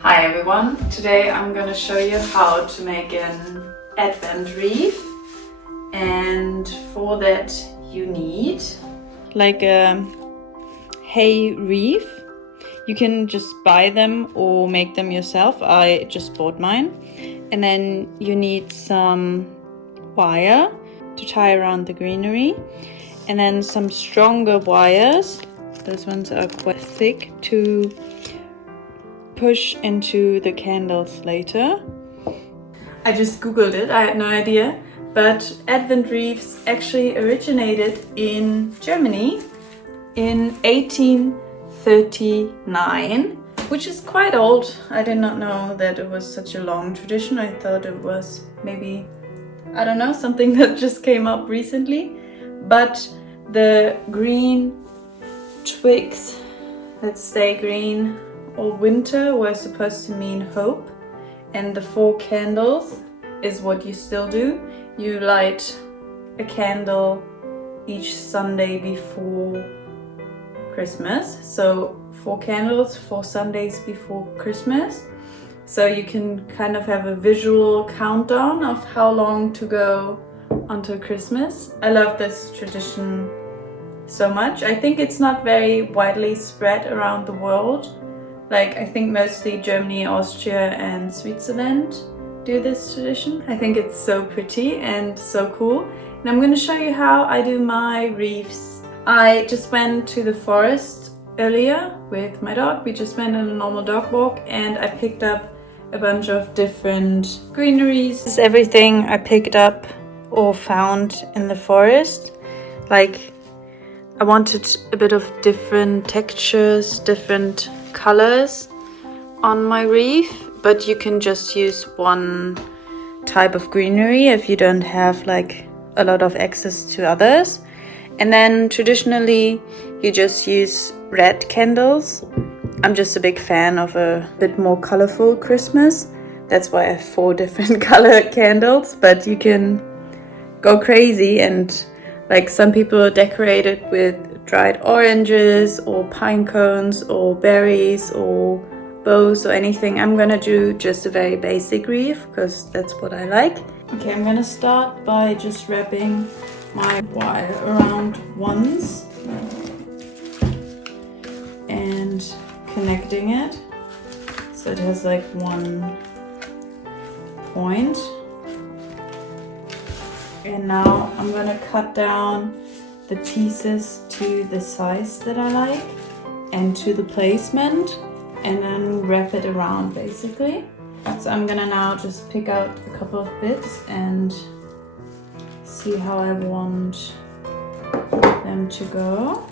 Hi everyone! Today I'm gonna show you how to make an advent wreath, and for that you need like a hay wreath. You can just buy them or make them yourself. I just bought mine. And then you need some wire to tie around the greenery, and then some stronger wires. Those ones are quite thick to push into the candles later. I just googled it, I had no idea, but advent wreaths actually originated in Germany in 1839, which is quite old. I did not know that it was such a long tradition. I thought it was maybe, I don't know, something that just came up recently. But the green twigs that stay green all winter were supposed to mean hope, and the 4 candles is what you still do. You light a candle each Sunday before Christmas, so 4 candles 4 Sundays before Christmas, so you can kind of have a visual countdown of how long to go until Christmas. I love this tradition so much. I think it's not very widely spread around the world. Like, I think mostly Germany, Austria and Switzerland do this tradition. I think it's so pretty and so cool. And I'm going to show you how I do my wreaths. I just went to the forest earlier with my dog. We just went on a normal dog walk and I picked up a bunch of different greeneries. This is everything I picked up or found in the forest. Like, I wanted a bit of different textures, different colors on my wreath, but you can just use one type of greenery if you don't have like a lot of access to others. And then traditionally you just use red candles. I'm just a big fan of a bit more colorful Christmas. That's why I have 4 different color candles, but you can go crazy, and like some people decorate it with dried oranges or pine cones or berries or boughs or anything. I'm gonna do just a very basic wreath because that's what I like. Okay, I'm gonna start by just wrapping my wire around once and connecting it so it has like one point. And now I'm gonna cut down the pieces to the size that I like and to the placement, and then wrap it around basically. So I'm gonna now just pick out a couple of bits and see how I want them to go.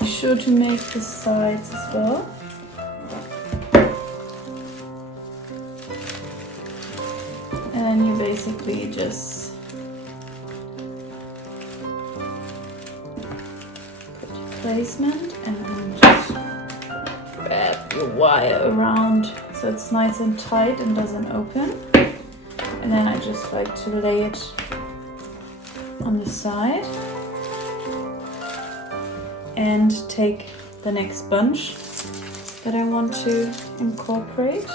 Make sure to make the sides as well. And you basically just put your placement and then just wrap your wire around so it's nice and tight and doesn't open. And then I just like to lay it on the side and take the next bunch that I want to incorporate.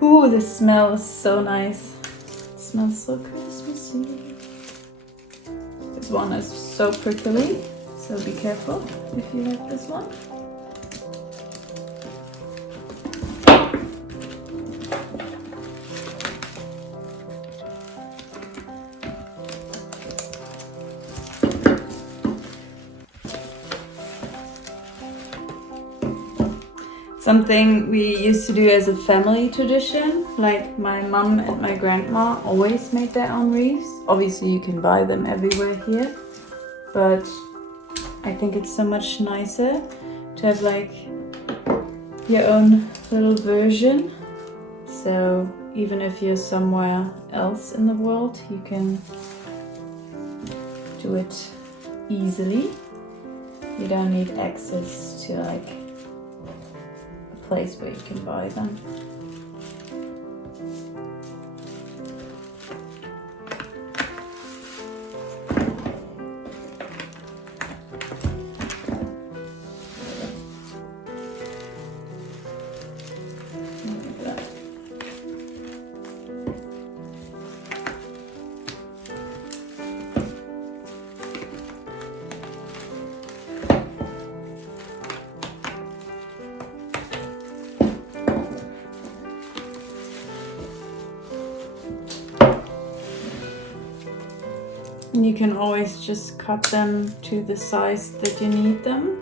Ooh, the smell is so nice. It smells so Christmassy. This one is so prickly, so be careful if you have this one. Something we used to do as a family tradition, like my mum and my grandma always made their own wreaths. Obviously you can buy them everywhere here, but I think it's so much nicer to have like your own little version. So even if you're somewhere else in the world, you can do it easily. You don't need access to like place where you can buy them. And you can always just cut them to the size that you need them.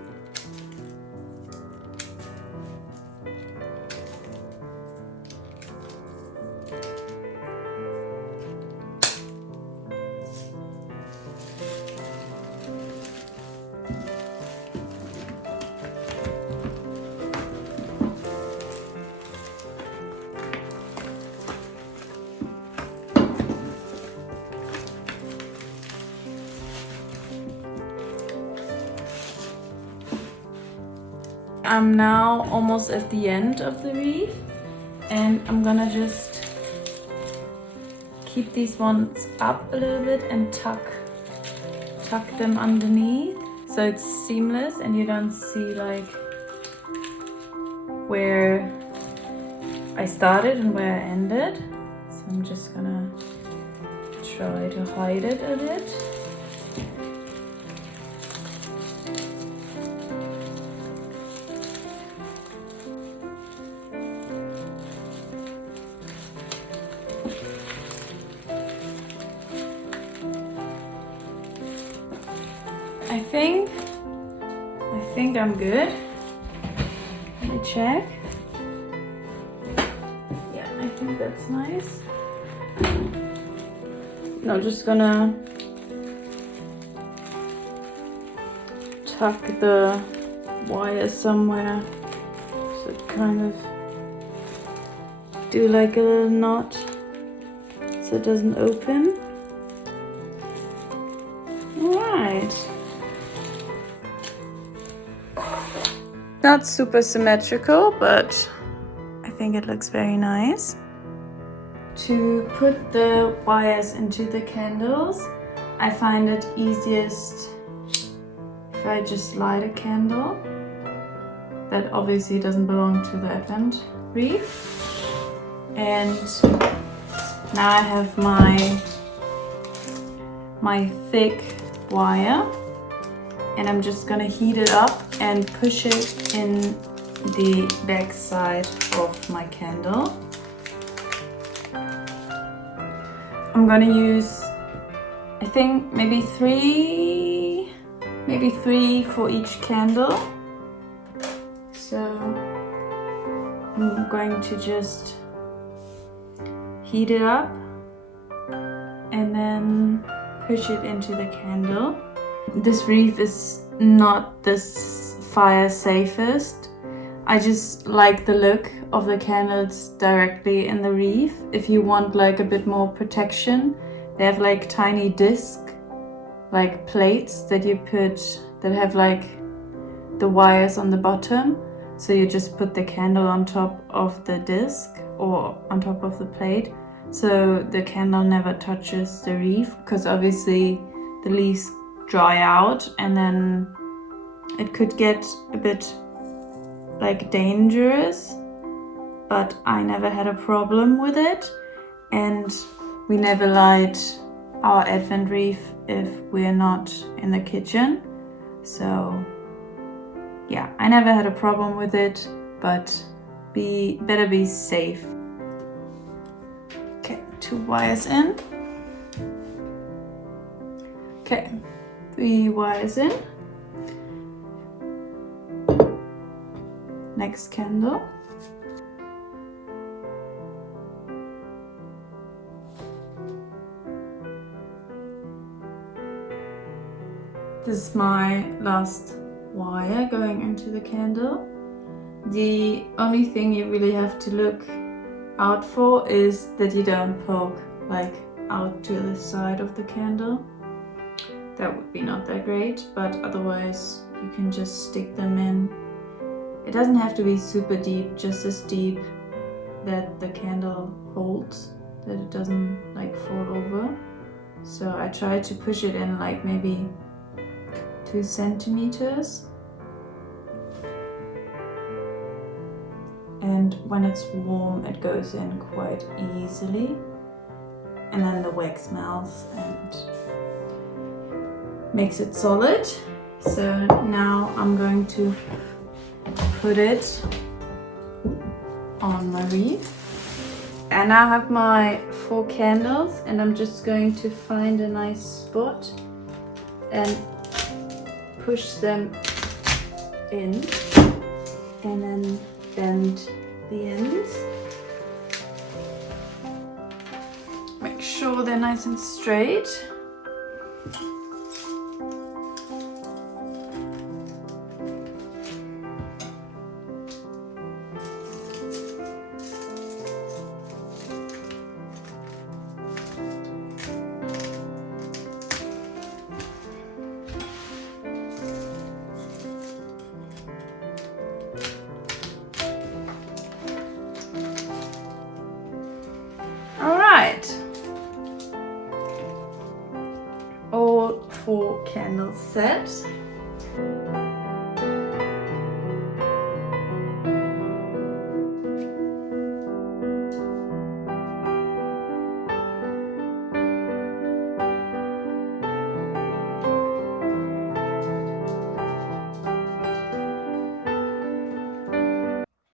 I'm now almost at the end of the wreath, and I'm gonna just keep these ones up a little bit and tuck them underneath so it's seamless and you don't see like where I started and where I ended. So I'm just gonna try to hide it a bit. I think I'm good. Let me check. Yeah, I think that's nice. Now just gonna tuck the wire somewhere so it kind of do like a little knot so it doesn't open. Alright. Not super symmetrical, but I think it looks very nice. To put the wires into the candles, I find it easiest if I just light a candle. That obviously doesn't belong to the Advent wreath. And now I have my thick wire, and I'm just gonna heat it up and push it in the back side of my candle. I'm gonna use, I think maybe three for each candle. So I'm going to just heat it up and then push it into the candle. This wreath is not this fire safest. I just like the look of the candles directly in the wreath. If you want like a bit more protection, they have like tiny disc, like plates that you put, that have like the wires on the bottom. So you just put the candle on top of the disc or on top of the plate, so the candle never touches the wreath, because obviously the leaves dry out and then it could get a bit like dangerous, but I never had a problem with it. And we never light our Advent wreath if we're not in the kitchen. So yeah, I never had a problem with it, but better be safe. Okay, 2 wires in. Okay, 3 wires in. Next candle. This is my last wire going into the candle. The only thing you really have to look out for is that you don't poke like out to the side of the candle. That would be not that great, but otherwise you can just stick them in It doesn't have to be super deep, just as deep that the candle holds, that it doesn't like fall over. So I try to push it in like maybe 2 centimeters. And when it's warm, it goes in quite easily. And then the wax melts and makes it solid. So now I'm going to put it on my wreath. And I have my 4 candles, and I'm just going to find a nice spot and push them in, and then bend the ends. Make sure they're nice and straight. All 4 candles set.